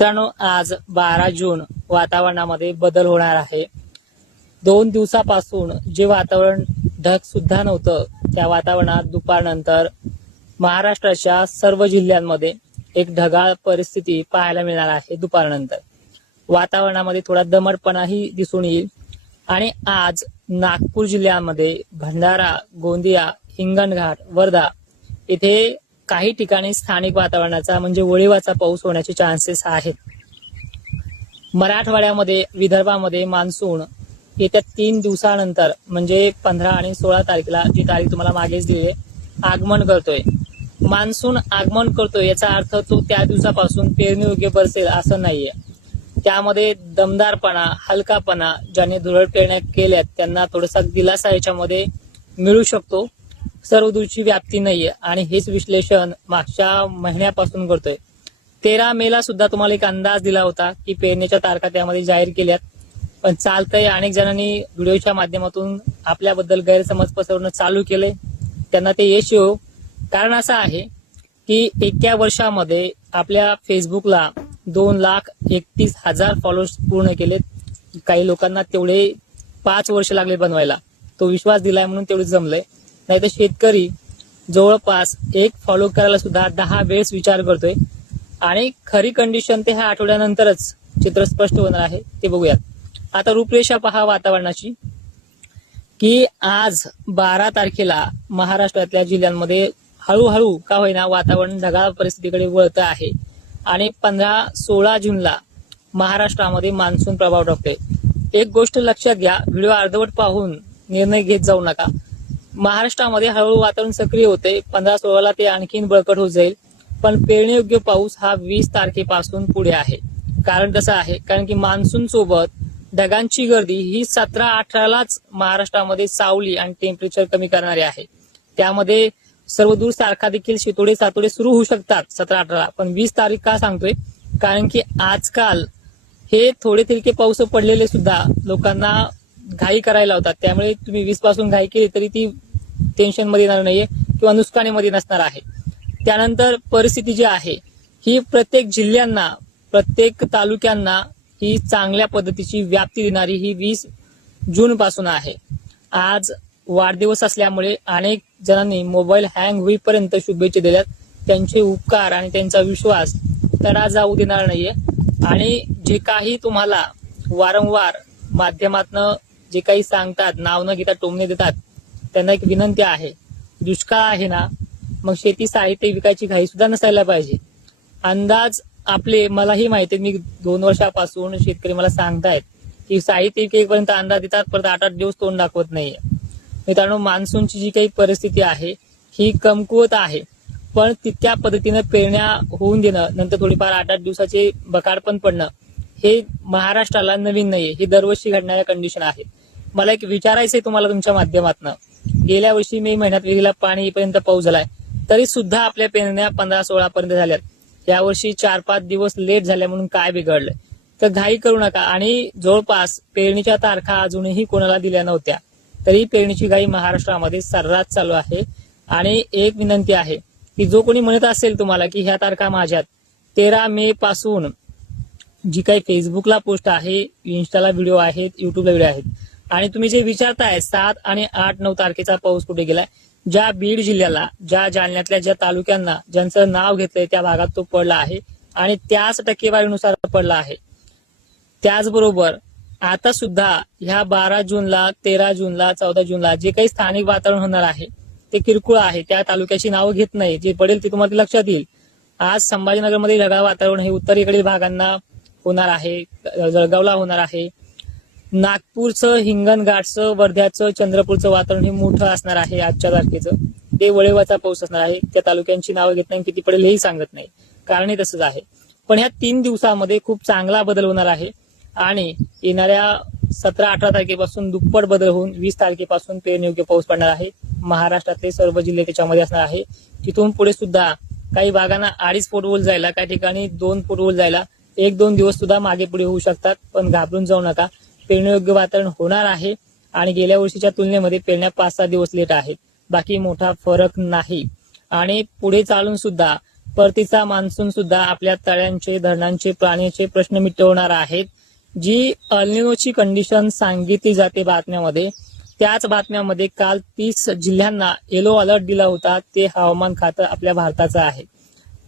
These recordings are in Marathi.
मित्रांनो, आज 12 जून वातावरणामध्ये बदल होणार आहे। 2 दिवसापासून जे वातावरण ढग सुद्धा नव्हतं, त्या वातावरणात दुपारनंतर महाराष्ट्राच्या सर्व जिल्ह्यांमध्ये एक ढगाळ परिस्थिती पाहायला मिळणार आहे। दुपारनंतर वातावरणामध्ये थोडा दमटपणाही दिसून येईल आणि आज नागपूर जिल्ह्यामध्ये भंडारा, गोंदिया, हिंगणघाट, वर्धा इथे काही ठिकाणी स्थानिक वातावरणाचा म्हणजे वळीवाचा पाऊस होण्याचे चान्सेस आहेत। मराठवाड्यामध्ये, विदर्भामध्ये मान्सून येत्या 3 दिवसानंतर म्हणजे 15 आणि 16 तारखेला, जी तारीख तुम्हाला मागेच दिली आहे, आगमन करतोय। मान्सून आगमन करतोय याचा अर्थ तो त्या दिवसापासून पेरणी योग्य बरसेल असं नाहीये। त्यामध्ये दमदारपणा, हलकापणा, ज्यांनी धुरळ पेरण्या केल्यात त्यांना थोडासा दिलासा याच्यामध्ये मिळू शकतो। सर्वदूरची व्याप्ती नाहीये आणि हेच विश्लेषण मागच्या महिन्यापासून करतोय। 13 मेला सुद्धा तुम्हाला एक अंदाज दिला होता की पेरणीच्या तारखा त्यामध्ये जाहीर केल्यात, पण चालतंय। अनेक जणांनी व्हिडिओच्या माध्यमातून आपल्याबद्दल गैरसमज पसरवणं चालू केले, त्यांना ते यश येवो। कारण असं आहे की एका वर्षामध्ये आपल्या फेसबुकला 2,31,000 फॉलोअर्स पूर्ण केलेत। काही लोकांना तेवढे 5 वर्ष लागले बनवायला, तो विश्वास दिलाय म्हणून तेवढे जमलंय। नाही तर शेतकरी जवळपास एक फॉलो करायला सुद्धा 10 वेळेस विचार करतोय आणि खरी कंडिशन ते ह्या आठवड्यानंतरच चित्र स्पष्ट होणार आहे, ते बघूयात। आता रूपरेषा पहा वातावरणाची की आज 12 तारखेला महाराष्ट्रातल्या जिल्ह्यांमध्ये हळूहळू का होईना वातावरण ढगाळ परिस्थितीकडे वळतं आहे आणि 15-16 जूनला महाराष्ट्रामध्ये मान्सून प्रभाव टाकतोय। एक गोष्ट लक्षात घ्या, व्हिडिओ अर्धवट पाहून निर्णय घेत जाऊ नका। महाराष्ट्रामध्ये हळूहळू वातावरण सक्रिय होते, 15-16ला ते आणखीन बळकट होत जाईल, पण पेरणीयोग्य पाऊस हा 20 तारखेपासून पुढे आहे। कारण तसं आहे, कारण की मान्सून सोबत ढगांची गर्दी ही 17-18लाच महाराष्ट्रामध्ये सावली आणि टेम्परेचर कमी करणारी आहे। त्यामध्ये सर्वदूर सारखा देखील शितोडे सातोडे सुरू होऊ शकतात 17-18ला, पण 20 तारीख का सांगतोय, कारण की आजकाल हे थोडे तिरके पाऊस पडलेले सुद्धा लोकांना घाई करायला होतात। त्यामुळे तुम्ही 20 पासून घाई केली तरी ती टेन्शन मध्ये येणार नाहीये किंवा नुकसानीमध्ये नसणार आहे। त्यानंतर परिस्थिती जी आहे ही प्रत्येक जिल्ह्यांना, प्रत्येक तालुक्यांना ही चांगल्या पद्धतीची व्याप्ती देणारी ही 20 जून पासून आहे। आज वाढदिवस असल्यामुळे अनेक जणांनी मोबाईल हँग होईपर्यंत शुभेच्छा दिल्यात। त्यांचे उपकार आणि त्यांचा विश्वास तडा जाऊ देणार नाहीये आणि जे काही तुम्हाला वारंवार माध्यमातनं जे काही सांगतात, नाव न घेता टोमणे देतात, त्यांना एक विनंती आहे, दुष्काळ आहे ना, मग शेती साहित्य विकायची घाई सुद्धा नसायला पाहिजे। अंदाज आपले मलाही माहिती आहे, मी 2 वर्षापासून शेतकरी मला सांगतायत की साहित्य विकेपर्यंत अंदाज देतात, परत 8-8 दिवस तोंड दाखवत नाहीये। मित्रांनो, मान्सूनची जी काही परिस्थिती आहे ही कमकुवत आहे, पण तितक्या पद्धतीने पेरण्या होऊन देणं, नंतर थोडीफार 8-8 दिवसाचे बकाड पण पडणं, हे महाराष्ट्राला नवीन नाहीये, ही दरवर्षी घडणाऱ्या कंडिशन आहे। मला एक विचारायचंय तुम्हाला तुमच्या माध्यमातून, गेल्या वर्षी मे महिन्यात विहिरीला पाणी येईपर्यंत पाऊस झालाय, तरी सुद्धा आपल्या पेरण्या 15-16 पर्यंत झाल्यात। यावर्षी 4-5 दिवस लेट झाल्या म्हणून काय बिघडलंय? तर घाई करू नका। आणि जवळपास पेरणीच्या तारखा अजूनही कोणाला दिल्या नव्हत्या, तरी पेरणीची घाई महाराष्ट्रामध्ये सर्रास चालू आहे। आणि एक विनंती आहे की जो कोणी म्हणत असेल तुम्हाला की ह्या तारखा माझ्यात, 13 मे पासून जी काही फेसबुकला पोस्ट आहे, इन्स्टाला व्हिडिओ आहेत, युट्यूबला व्हिडिओ आहेत, आणि तुम्ही जे विचारताय 7 आणि 8-9 तारखेचा पाऊस कुठे गेलाय, ज्या बीड जिल्ह्याला, ज्या जालन्यातल्या ज्या तालुक्यांना ज्यांचं नाव घेतलंय त्या भागात तो पडला आहे आणि त्याच टक्केवारीनुसार पडला आहे। त्याचबरोबर आता सुद्धा ह्या 12 जूनला, 13 जूनला, 14 जूनला जे काही स्थानिक वातावरण होणार आहे ते किरकोळ आहे। त्या तालुक्याची नावं घेत नाही, जे पडेल ते तुम्हाला लक्षात येईल। आज संभाजीनगरमध्ये ढगाळ वातावरण हे उत्तरेकडील भागांना होणार आहे, जळगावला होणार आहे, नागपूरचं, हिंगणघाटचं, वर्ध्याचं, चंद्रपूरचं वातावरण हे मोठं असणार आहे। आजच्या तारखेचं ते वळीवाचा पाऊस असणार आहे। त्या तालुक्यांची नावं घेत नाही, किती पडेल हेही सांगत नाही, कारणही तसंच आहे। पण ह्या 3 दिवसामध्ये खूप चांगला बदल होणार आहे आणि येणाऱ्या 17-18 तारखेपासून दुप्पट बदल होऊन 20 तारखेपासून पेरणीयोग्य पाऊस पडणार आहे। महाराष्ट्रातले सर्व जिल्हे त्याच्यामध्ये असणार आहे। तिथून पुढे सुद्धा काही भागांना 2.5 फूट ओल जायला, काही ठिकाणी 2 फूट ओल जायला 1-2 दिवस सुद्धा मागे पुढे होऊ शकतात, पण घाबरून जाऊ नका। पेरणीयोग्य वातावरण होणार आहे आणि गेल्या वर्षीच्या तुलनेमध्ये पेरण्या 5-6 दिवस लेट आहेत, बाकी मोठा फरक नाही। आणि पुढे चालून सुद्धा परतीचा मान्सून सुद्धा आपल्या तळ्यांचे, धरणांचे, पाण्याचे प्रश्न मिटवणार आहेत. जी अल्निनोची कंडिशन सांगितली जाते बातम्यामध्ये, त्याच बातम्यामध्ये काल 30 जिल्ह्यांना येलो अलर्ट दिला होता. ते हवामान खातं आपल्या भारताचं आहे.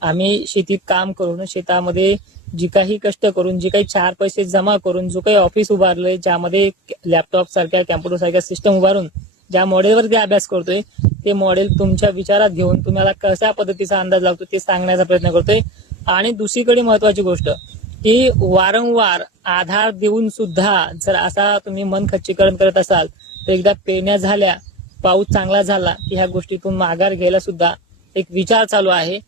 आम्ही शेतीत काम करून, शेतामध्ये जी काही कष्ट करून, जे काही 4 पैसे जमा करून, जो काही ऑफिस उभारलंय, ज्यामध्ये लॅपटॉप सारख्या, कॅम्प्युटर सारख्या सिस्टम उभारून ज्या मॉडेलवरती अभ्यास करतोय, ते मॉडेल तुमच्या विचारात घेऊन तुम्हाला कशा पद्धतीचा अंदाज लागतो ते सांगण्याचा प्रयत्न करतोय. आणि दुसरीकडे महत्वाची गोष्ट की वारंवार आधार देऊन सुद्धा जर असा तुम्ही मन खच्चीकरण करत असाल तर एकदा पेरण्या झाल्या, पाऊस चांगला झाला की ह्या गोष्टीतून माघार घ्यायला सुद्धा एक विचार चालू आहे.